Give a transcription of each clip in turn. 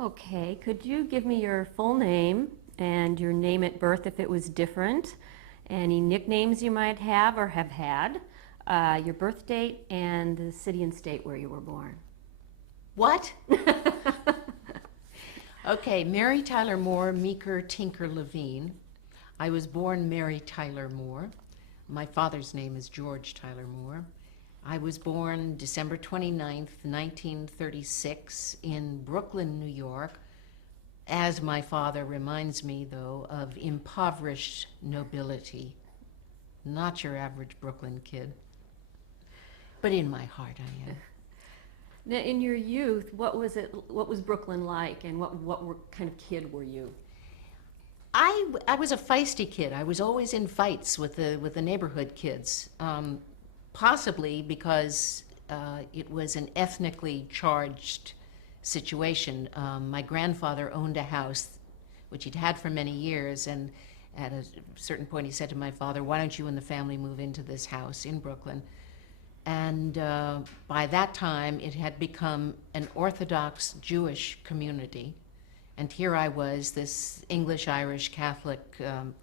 Okay, could you give me your full name and your name at birth if it was different? Any nicknames you might have or have had, your birth date, and the city and state where you were born. What? Okay, Mary Tyler Moore, Meeker Tinker Levine. I was born Mary Tyler Moore. My father's name is George Tyler Moore. I was born December 29th, 1936 in Brooklyn, New York, as my father reminds me, though, of impoverished nobility. Not your average Brooklyn kid, but in my heart I am. Now, in your youth, what was Brooklyn like, and what kind of kid were you? I was a feisty kid. I was always in fights with the neighborhood kids, possibly because it was an ethnically charged situation. My grandfather owned a house, which he'd had for many years, and at a certain point he said to my father, "Why don't you and the family move into this house in Brooklyn?" And by that time, it had become an Orthodox Jewish community. And here I was, this English, Irish, Catholic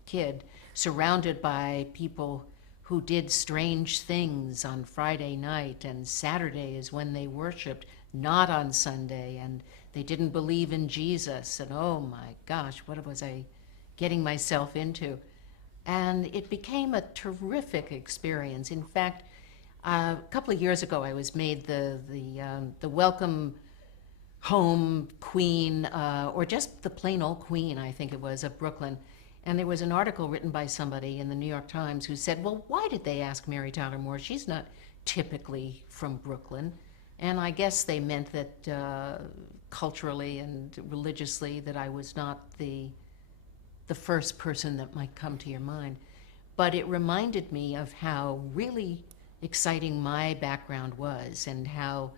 kid, surrounded by people who did strange things on Friday night, and Saturday is when they worshiped, not on Sunday, and they didn't believe in Jesus. And oh my gosh, what was I getting myself into? And it became a terrific experience. In fact, a couple of years ago, I was made the welcome home queen, or just the plain old queen, I think it was, of Brooklyn. And there was an article written by somebody in the New York Times who said, well, why did they ask Mary Tyler Moore? She's not typically from Brooklyn. And I guess they meant that culturally and religiously that I was not the first person that might come to your mind. But it reminded me of how really exciting my background was, and how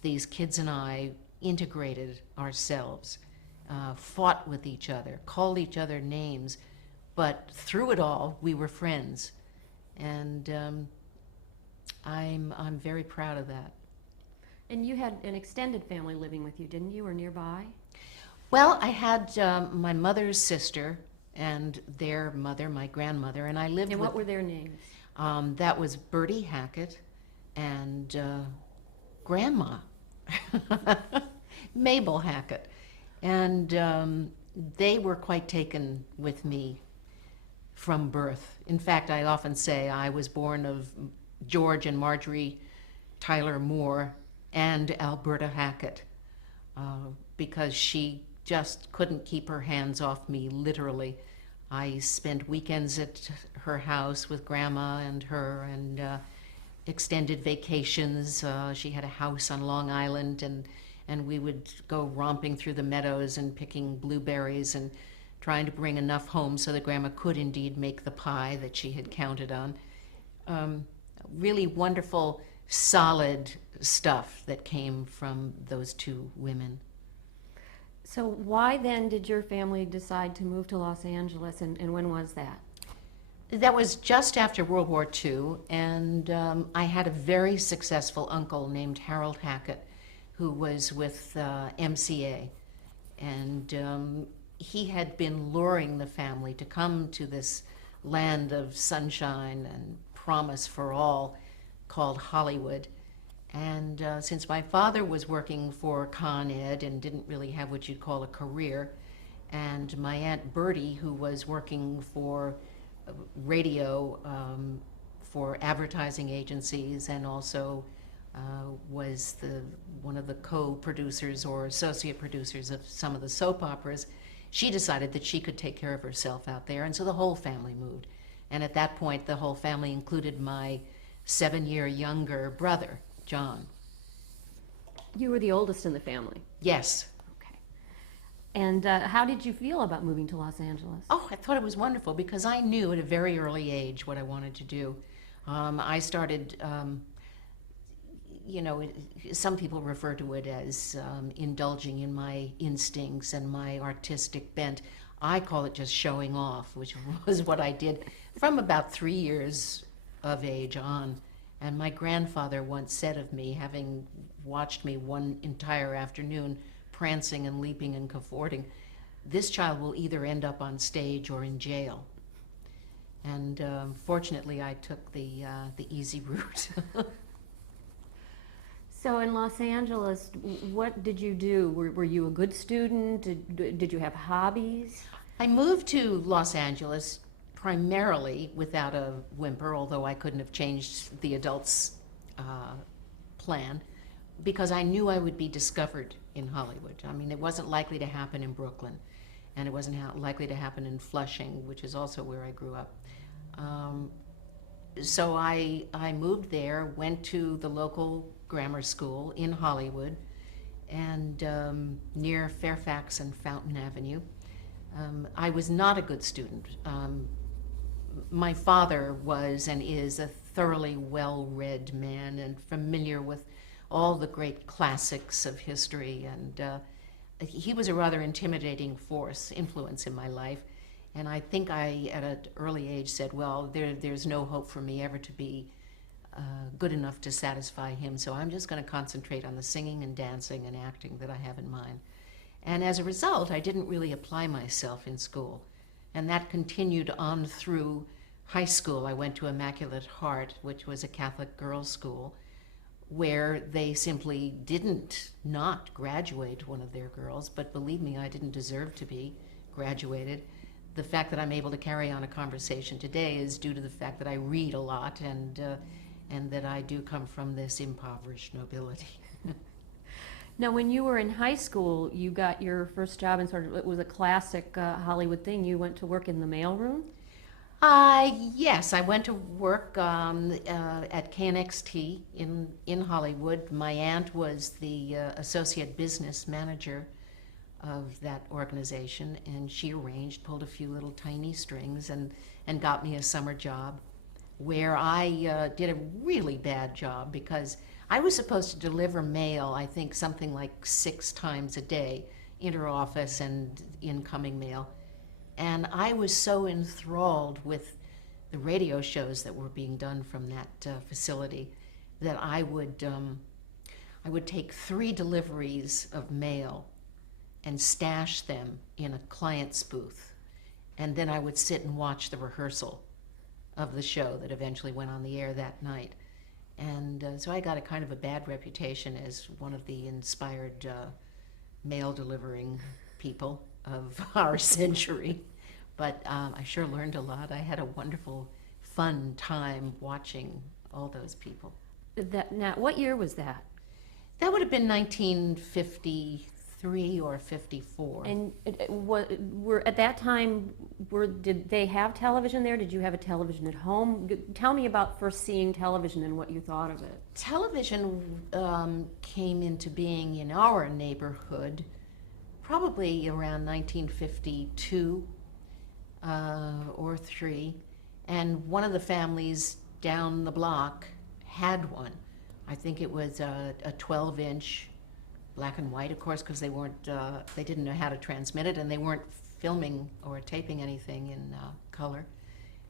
these kids and I integrated ourselves, fought with each other, called each other names, but through it all, we were friends. And I'm very proud of that. And you had an extended family living with you, didn't you, or nearby? Well, I had my mother's sister and their mother, my grandmother, and I lived And with... what were their names? That was Bertie Hackett and Grandma, Mabel Hackett. And they were quite taken with me from birth. In fact, I often say I was born of George and Marjorie Tyler Moore and Alberta Hackett, because she just couldn't keep her hands off me, literally. I spent weekends at her house with Grandma and her, and extended vacations. She had a house on Long Island, and we would go romping through the meadows and picking blueberries and trying to bring enough home so that Grandma could indeed make the pie that she had counted on. Really wonderful, solid stuff that came from those two women. So why then did your family decide to move to Los Angeles, and when was that? That was just after World War II, and I had a very successful uncle named Harold Hackett, who was with MCA, and he had been luring the family to come to this land of sunshine and promise for all called Hollywood. And since my father was working for Con Ed and didn't really have what you'd call a career, and my Aunt Bertie, who was working for radio for advertising agencies, and also was one of the co-producers or associate producers of some of the soap operas, she decided that she could take care of herself out there, and so the whole family moved. And at that point, the whole family included my 7-year younger brother, John. You were the oldest in the family? Yes. Okay. And how did you feel about moving to Los Angeles? Oh, I thought it was wonderful because I knew at a very early age what I wanted to do. I started, some people refer to it as indulging in my instincts and my artistic bent. I call it just showing off, which was what I did from about 3 years of age on. And my grandfather once said of me, having watched me one entire afternoon prancing and leaping and cavorting. This child will either end up on stage or in jail. And fortunately, I took the easy route. So in Los Angeles, what did you do? Were you a good student? Did you have hobbies? I moved to Los Angeles primarily without a whimper, although I couldn't have changed the adults' plan, because I knew I would be discovered in Hollywood. I mean, it wasn't likely to happen in Brooklyn, and it wasn't likely to happen in Flushing, which is also where I grew up. So I moved there, went to the local grammar school in Hollywood, and near Fairfax and Fountain Avenue. I was not a good student. My father was and is a thoroughly well-read man and familiar with all the great classics of history, and he was a rather intimidating influence in my life. And I think I, at an early age, said, well, there's no hope for me ever to be good enough to satisfy him, so I'm just going to concentrate on the singing and dancing and acting that I have in mind. And as a result, I didn't really apply myself in school. And that continued on through high school. I went to Immaculate Heart, which was a Catholic girls' school, where they simply didn't not graduate one of their girls, but believe me, I didn't deserve to be graduated. The fact that I'm able to carry on a conversation today is due to the fact that I read a lot and that I do come from this impoverished nobility. Now, when you were in high school, you got your first job and it was a classic Hollywood thing. You went to work in the mailroom? Yes, I went to work at KNXT in Hollywood. My aunt was the associate business manager of that organization, and she pulled a few little tiny strings and got me a summer job where I did a really bad job because I was supposed to deliver mail, I think something like 6 times a day, inter-office and incoming mail. And I was so enthralled with the radio shows that were being done from that facility that I would take 3 deliveries of mail and stash them in a client's booth. And then I would sit and watch the rehearsal of the show that eventually went on the air that night. And so I got a kind of a bad reputation as one of the inspired mail delivering people of our century. But I sure learned a lot. I had a wonderful, fun time watching all those people. Now, what year was that? That would have been 1953 or 54. And at that time, did they have television there? Did you have a television at home? Tell me about first seeing television and what you thought of it. Television came into being in our neighborhood probably around 1952 or 3, and one of the families down the block had one. I think it was a 12-inch black and white, of course, because they didn't know how to transmit it, and they weren't filming or taping anything in color.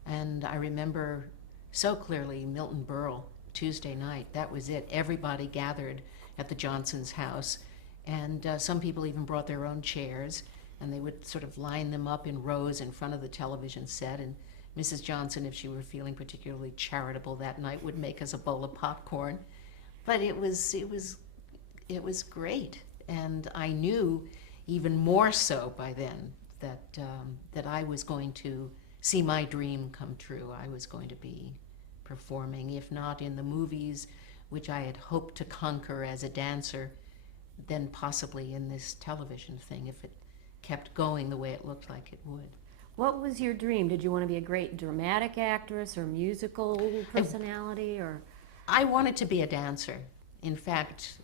And I remember so clearly Milton Berle, Tuesday night. That was it. Everybody gathered at the Johnsons' house, and some people even brought their own chairs, and they would sort of line them up in rows in front of the television set. And Mrs. Johnson, if she were feeling particularly charitable that night, would make us a bowl of popcorn. But it was great, and I knew even more so by then that I was going to see my dream come true. I was going to be performing, if not in the movies, which I had hoped to conquer as a dancer, then possibly in this television thing if it kept going the way it looked like it would. What was your dream? Did you want to be a great dramatic actress or musical personality, or? I wanted to be a dancer. In fact,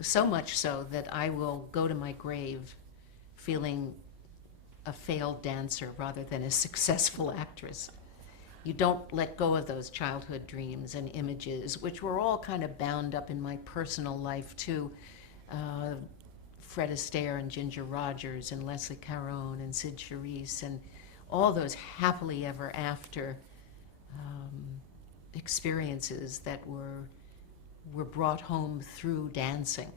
so much so that I will go to my grave feeling a failed dancer rather than a successful actress. You don't let go of those childhood dreams and images, which were all kind of bound up in my personal life too. Fred Astaire and Ginger Rogers and Leslie Caron and Sid Charisse and all those happily ever after experiences that were brought home through dancing.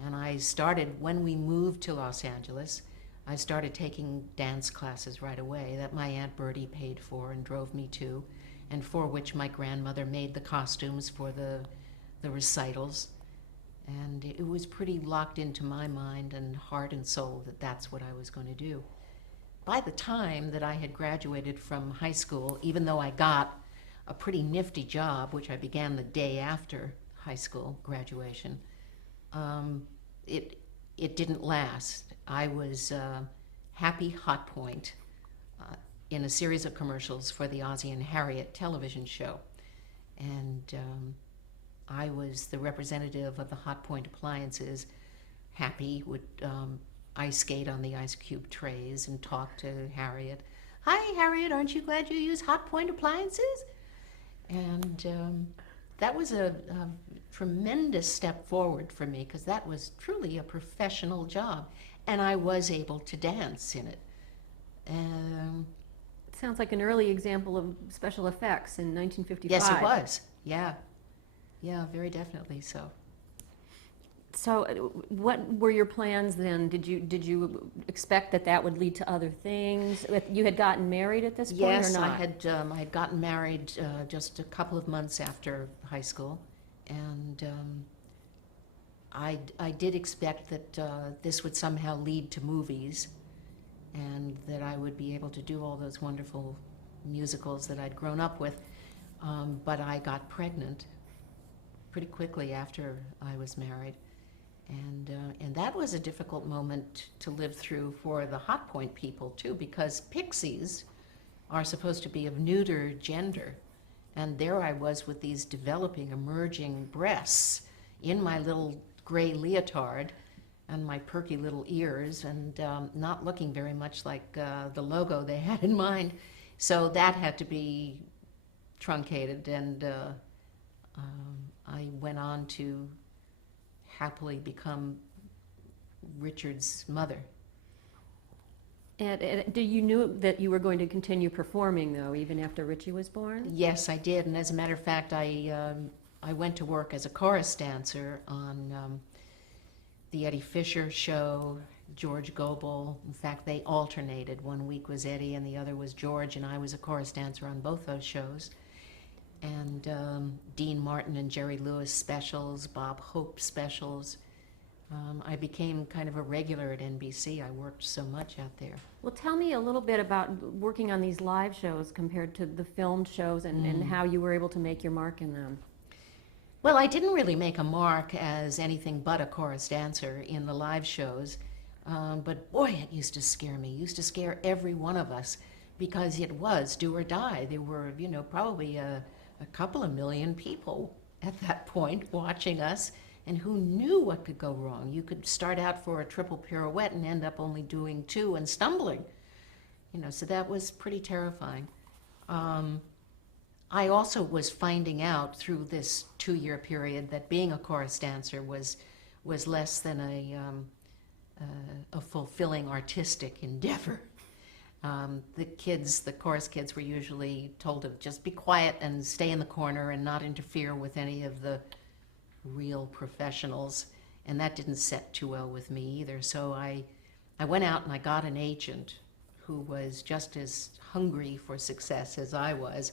And I started, when we moved to Los Angeles, I started taking dance classes right away that my Aunt Bertie paid for and drove me to, and for which my grandmother made the costumes for the recitals. And it was pretty locked into my mind and heart and soul that that's what I was going to do. By the time that I had graduated from high school, even though I got a pretty nifty job, which I began the day after high school graduation, it didn't last. I was Happy Hot Point in a series of commercials for the Ozzie and Harriet television show. And I was the representative of the Hot Point appliances. Happy would ice skate on the ice cube trays and talk to Harriet. "Hi, Harriet, aren't you glad you use Hot Point appliances?" And that was a tremendous step forward for me, because that was truly a professional job, and I was able to dance in it. It sounds like an early example of special effects in 1955. Yes, it was. Yeah. Yeah, very definitely so. So what were your plans then? Did you expect that that would lead to other things? You had gotten married at this point, Yes, or not? I had gotten married just a couple of months after high school, and I did expect that this would somehow lead to movies, and that I would be able to do all those wonderful musicals that I'd grown up with. But I got pregnant pretty quickly after I was married. And that was a difficult moment to live through for the Hot Point people, too, because pixies are supposed to be of neuter gender. And there I was with these developing, emerging breasts in my little gray leotard and my perky little ears, and not looking very much like the logo they had in mind. So that had to be truncated, and I went on to happily become Richard's mother. And you knew that you were going to continue performing, though, even after Richie was born? Yes, I did, and as a matter of fact, I went to work as a chorus dancer on the Eddie Fisher show, George Gobel. In fact, they alternated. One week was Eddie and the other was George, and I was a chorus dancer on both those shows. And Dean Martin and Jerry Lewis specials, Bob Hope specials. I became kind of a regular at NBC. I worked so much out there. Well, tell me a little bit about working on these live shows compared to the filmed shows, and how you were able to make your mark in them. Well, I didn't really make a mark as anything but a chorus dancer in the live shows, but boy, it used to scare me. It used to scare every one of us, because it was do or die. There were, probably a couple of million people at that point watching us, and who knew what could go wrong. You could start out for a triple pirouette and end up only doing two and stumbling. So that was pretty terrifying. I also was finding out through this 2-year period that being a chorus dancer was less than a fulfilling artistic endeavor. The chorus kids were usually told to just be quiet and stay in the corner and not interfere with any of the real professionals, and that didn't set too well with me either. So I went out and I got an agent who was just as hungry for success as I was,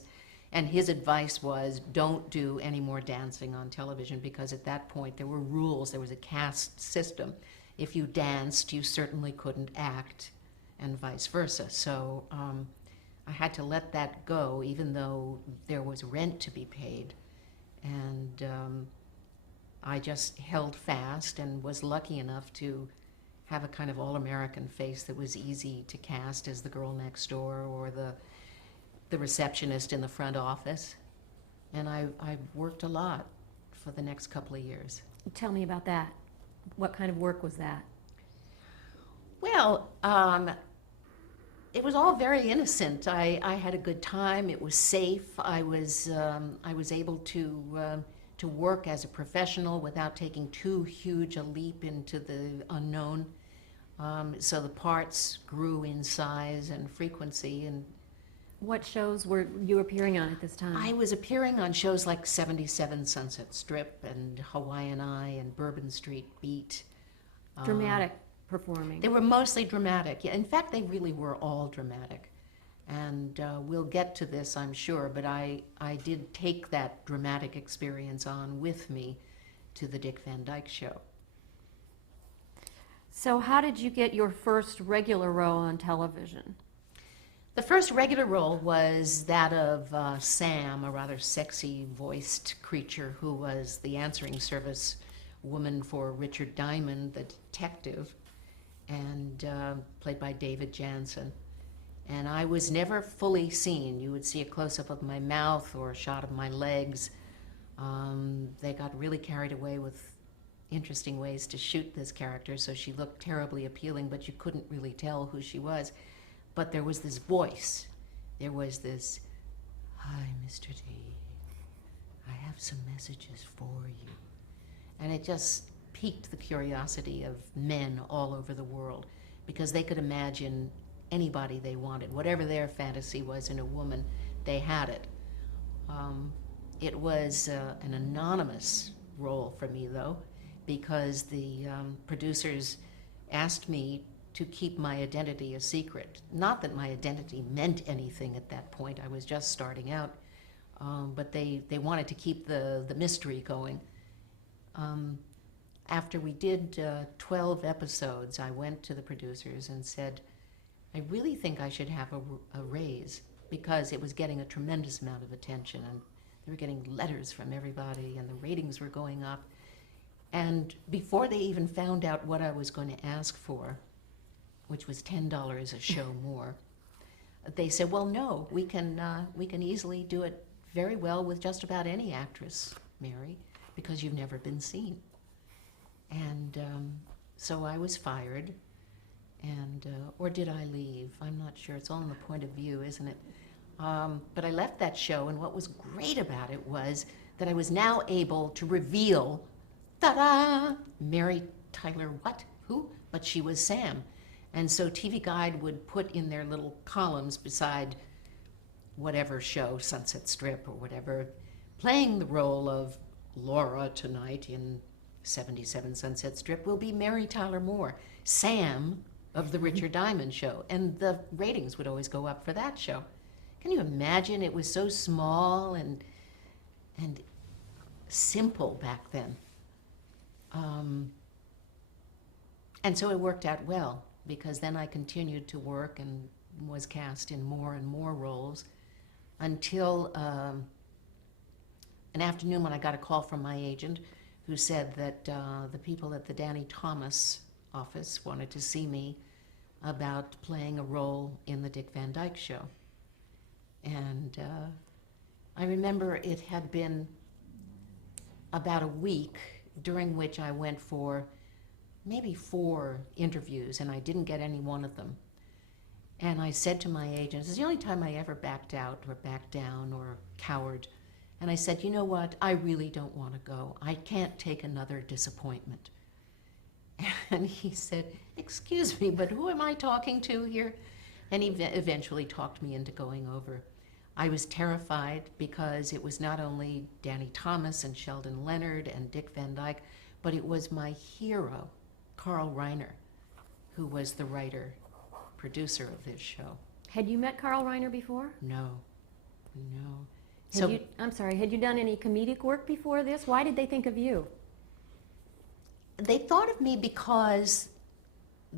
and his advice was, don't do any more dancing on television, because at that point there were rules. There was a caste system. If you danced, you certainly couldn't act, and vice versa. So I had to let that go, even though there was rent to be paid. And I just held fast and was lucky enough to have a kind of all-American face that was easy to cast as the girl next door or the receptionist in the front office. And I worked a lot for the next couple of years. Tell me about that. What kind of work was that? Well, it was all very innocent. I had a good time. It was safe. I was able to work as a professional without taking too huge a leap into the unknown. So the parts grew in size and frequency. And what shows were you appearing on at this time? I was appearing on shows like 77 Sunset Strip and Hawaiian Eye and Bourbon Street Beat. Dramatic performing. They were mostly dramatic. Yeah, in fact, they really were all dramatic. And we'll get to this, I'm sure, but I did take that dramatic experience on with me to the Dick Van Dyke Show. So how did you get your first regular role on television? The first regular role was that of Sam, a rather sexy-voiced creature who was the answering service woman for Richard Diamond, the detective, and played by David Jansen. And I was never fully seen. You would see a close-up of my mouth or a shot of my legs. They got really carried away with interesting ways to shoot this character, so she looked terribly appealing, but you couldn't really tell who she was. But there was this voice. There was this, "Hi, Mr. D. I have some messages for you." And it just piqued the curiosity of men all over the world, because they could imagine anybody they wanted. Whatever their fantasy was in a woman, they had it. It was an anonymous role for me, though, because the producers asked me to keep my identity a secret. Not that my identity meant anything at that point. I was just starting out. But they wanted to keep the mystery going. After we did 12 episodes, I went to the producers and said, I really think I should have a raise, because it was getting a tremendous amount of attention, and they were getting letters from everybody, and the ratings were going up. And before they even found out what I was going to ask for, which was $10 a show more, they said, well, no, we can easily do it very well with just about any actress, Mary, because you've never been seen. And so I was fired, and or did I leave? I'm not sure. It's all in the point of view, isn't it? But I left that show, and what was great about it was that I was now able to reveal, ta-da, Mary Tyler what? Who? But she was Sam. And so TV Guide would put in their little columns beside whatever show, Sunset Strip or whatever, playing the role of Laura tonight in 77 Sunset Strip will be Mary Tyler Moore, Sam of the Richard Diamond Show. And the ratings would always go up for that show. Can you imagine? It was so small and simple back then. And so it worked out well, because then I continued to work and was cast in more and more roles until an afternoon when I got a call from my agent who said that the people at the Danny Thomas office wanted to see me about playing a role in the Dick Van Dyke Show. And I remember it had been about a week during which I went for maybe 4 interviews, and I didn't get any one of them. And I said to my agent, it's the only time I ever backed out or backed down or cowered. And I said, you know what, I really don't want to go. I can't take another disappointment. And he said, excuse me, but who am I talking to here? And he eventually talked me into going over. I was terrified because it was not only Danny Thomas and Sheldon Leonard and Dick Van Dyke, but it was my hero, Carl Reiner, who was the writer, producer of this show. Had you met Carl Reiner before? No, no. I'm sorry, had you done any comedic work before this? Why did they think of you? They thought of me because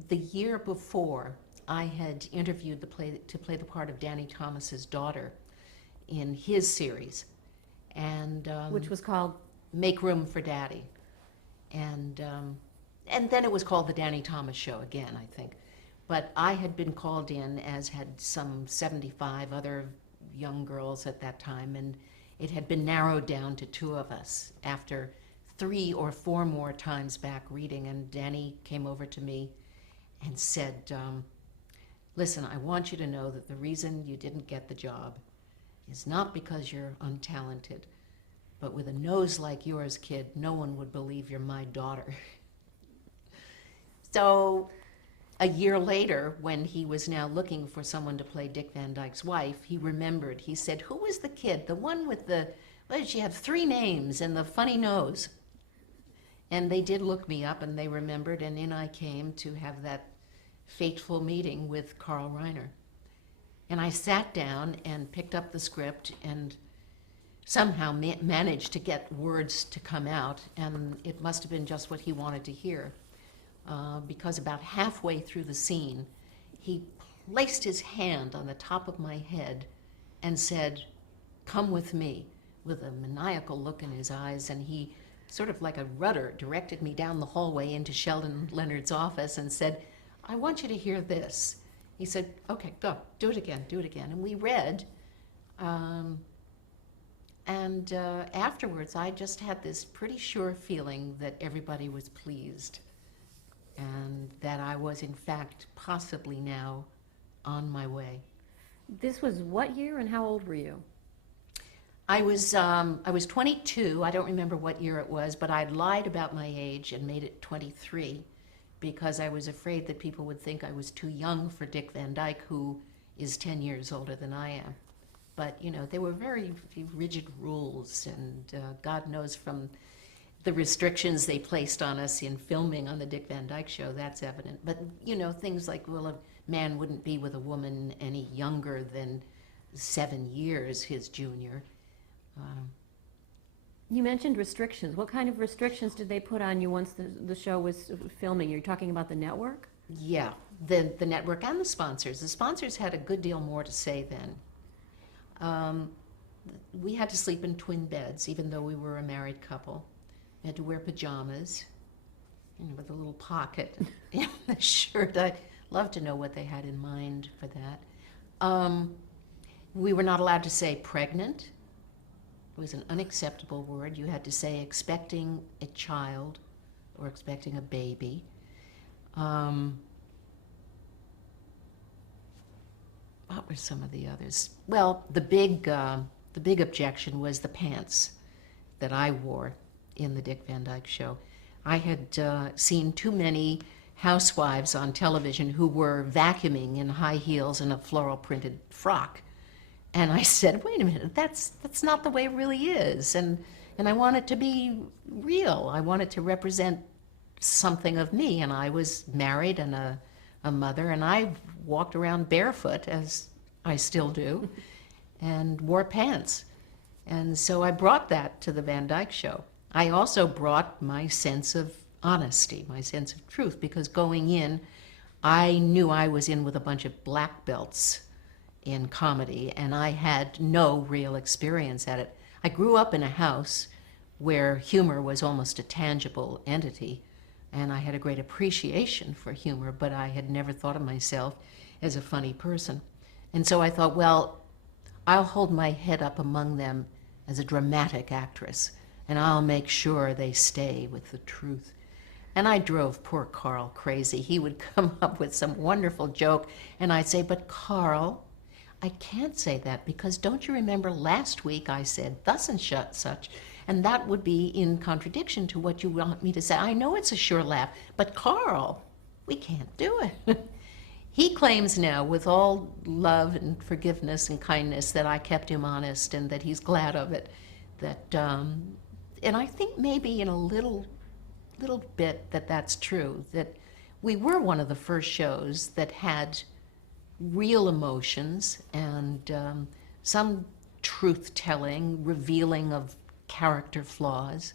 the year before I had interviewed to play the part of Danny Thomas's daughter in his series, and which was called Make Room for Daddy, and then it was called the Danny Thomas Show again, I think. But I had been called in, as had some 75 other young girls at that time, and it had been narrowed down to 2 of us after 3 or 4 more times back reading. And Danny came over to me and said, listen, I want you to know that the reason you didn't get the job is not because you're untalented, but with a nose like yours, kid, no one would believe you're my daughter. So a year later, when he was now looking for someone to play Dick Van Dyke's wife, he remembered. He said, who was the kid, the one with the, what did she have, 3 names and the funny nose? And they did look me up, and they remembered, and in I came to have that fateful meeting with Carl Reiner. And I sat down and picked up the script and somehow managed to get words to come out, and it must have been just what he wanted to hear. Because about halfway through the scene, he placed his hand on the top of my head and said, "Come with me," with a maniacal look in his eyes, and he sort of like a rudder directed me down the hallway into Sheldon Leonard's office and said, "I want you to hear this." He said, "Okay, go, do it again, do it again." And we read, and afterwards I just had this pretty sure feeling that everybody was pleased and that I was in fact possibly now on my way. This was what year and how old were you? I was 22. I don't remember what year it was, but I'd lied about my age and made it 23 because I was afraid that people would think I was too young for Dick Van Dyke, who is 10 years older than I am. But, you know, there were very rigid rules, and God knows from the restrictions they placed on us in filming on the Dick Van Dyke Show, that's evident. But, you know, things like, well, a man wouldn't be with a woman any younger than 7 years his junior. You mentioned restrictions. What kind of restrictions did they put on you once the show was filming? You're talking about the network? Yeah, the network and the sponsors. The sponsors had a good deal more to say then. We had to sleep in twin beds, even though we were a married couple. We had to wear pajamas, you know, with a little pocket in the shirt. I'd love to know what they had in mind for that. We were not allowed to say pregnant. It was an unacceptable word. You had to say expecting a child or expecting a baby. What were some of the others? Well, the big objection was the pants that I wore in the Dick Van Dyke Show. I had seen too many housewives on television who were vacuuming in high heels and a floral printed frock. And I said, wait a minute, that's not the way it really is. And I want it to be real. I want it to represent something of me. And I was married and a mother, and I walked around barefoot, as I still do, and wore pants. And so I brought that to the Van Dyke Show. I also brought my sense of honesty, my sense of truth, because going in, I knew I was in with a bunch of black belts in comedy, and I had no real experience at it. I grew up in a house where humor was almost a tangible entity, and I had a great appreciation for humor, but I had never thought of myself as a funny person. And so I thought, well, I'll hold my head up among them as a dramatic actress, and I'll make sure they stay with the truth. And I drove poor Carl crazy. He would come up with some wonderful joke, and I'd say, but Carl, I can't say that, because don't you remember last week I said thus and such, and that would be in contradiction to what you want me to say. I know it's a sure laugh, but Carl, we can't do it. He claims now, with all love and forgiveness and kindness, that I kept him honest and that he's glad of it. That, and I think maybe in a little bit that's true, that we were one of the first shows that had real emotions and some truth-telling, revealing of character flaws,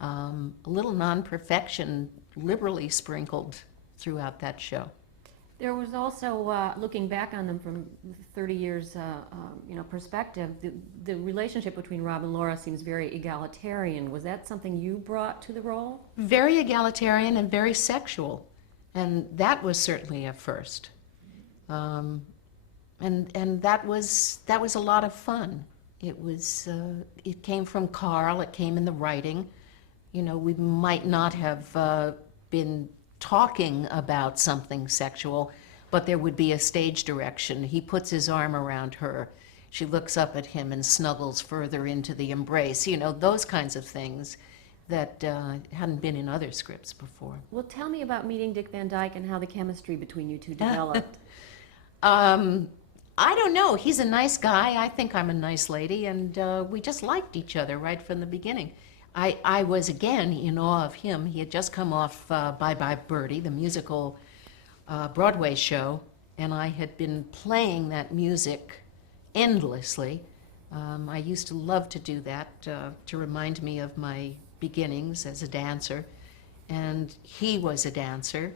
a little non-perfection liberally sprinkled throughout that show. There was also, looking back on them from 30 years perspective, the relationship between Rob and Laura seems very egalitarian. Was that something you brought to the role? Very egalitarian and very sexual, and that was certainly a first. And that was a lot of fun. It was it came from Carl. It came in the writing. You know, we might not have been talking about something sexual, but there would be a stage direction. He puts his arm around her. She looks up at him and snuggles further into the embrace. You know, those kinds of things that hadn't been in other scripts before. Well, tell me about meeting Dick Van Dyke and how the chemistry between you two developed. I don't know. He's a nice guy. I think I'm a nice lady, and we just liked each other right from the beginning. I was again in awe of him. He had just come off Bye Bye Birdie, the musical Broadway show, and I had been playing that music endlessly. I used to love to do that to remind me of my beginnings as a dancer. And he was a dancer,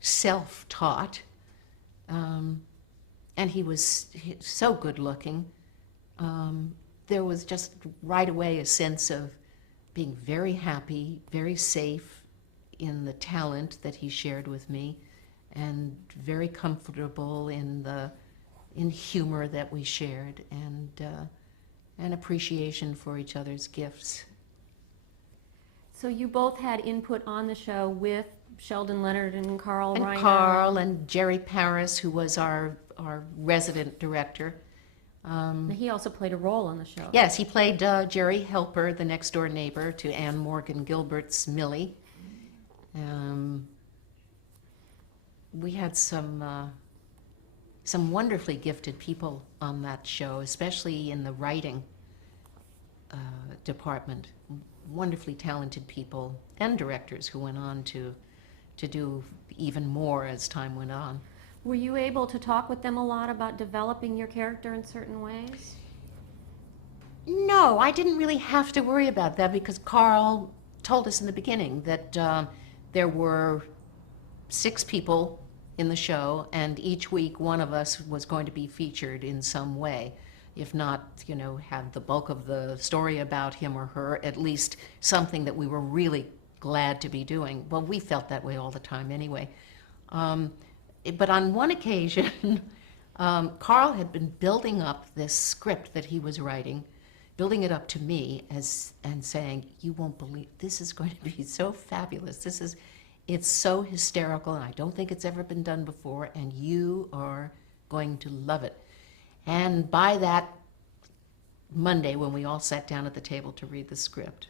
self-taught, and he was so good looking. There was just right away a sense of being very happy, very safe in the talent that he shared with me, and very comfortable in humor that we shared, and an appreciation for each other's gifts. So you both had input on the show with Sheldon Leonard and Carl And Reiner. Carl and Jerry Paris, who was our resident director. He also played a role on the show. Yes, he played Jerry Helper, the next door neighbor to Anne Morgan Gilbert's Millie. We had some wonderfully gifted people on that show, especially in the writing department. Wonderfully talented people and directors who went on to do even more as time went on. Were you able to talk with them a lot about developing your character in certain ways? No, I didn't really have to worry about that because Carl told us in the beginning that there were 6 people in the show, and each week one of us was going to be featured in some way. If not, have the bulk of the story about him or her, at least something that we were really glad to be doing. Well, we felt that way all the time anyway. But on one occasion, Carl had been building up this script that he was writing, building it up to me and saying, "You won't believe, this is going to be so fabulous. It's so hysterical, and I don't think it's ever been done before, and you are going to love it." And by that Monday, when we all sat down at the table to read the script,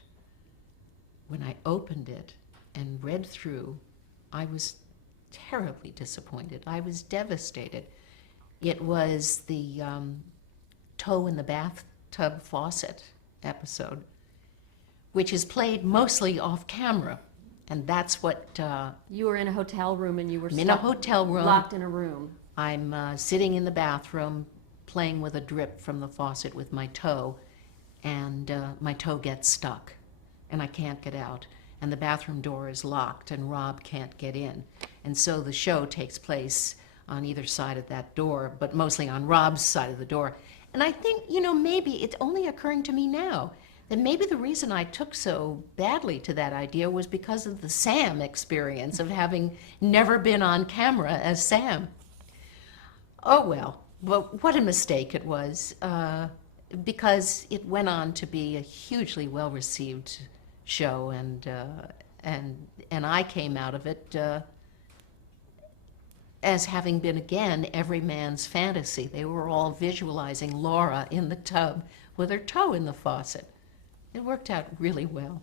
when I opened it and read through, I was terribly disappointed. I was devastated. It was the toe in the bathtub faucet episode, which is played mostly off camera. And that's what... You were in a hotel room and you were I'm in a hotel room. locked in a room. I'm sitting in the bathroom playing with a drip from the faucet with my toe, and my toe gets stuck, and I can't get out. And the bathroom door is locked, and Rob can't get in. And so the show takes place on either side of that door, but mostly on Rob's side of the door. And I think, maybe it's only occurring to me now that maybe the reason I took so badly to that idea was because of the Sam experience of having never been on camera as Sam. Oh, well, what a mistake it was, because it went on to be a hugely well-received show, and I came out of it as having been, again, every man's fantasy. They were all visualizing Laura in the tub with her toe in the faucet. It worked out really well.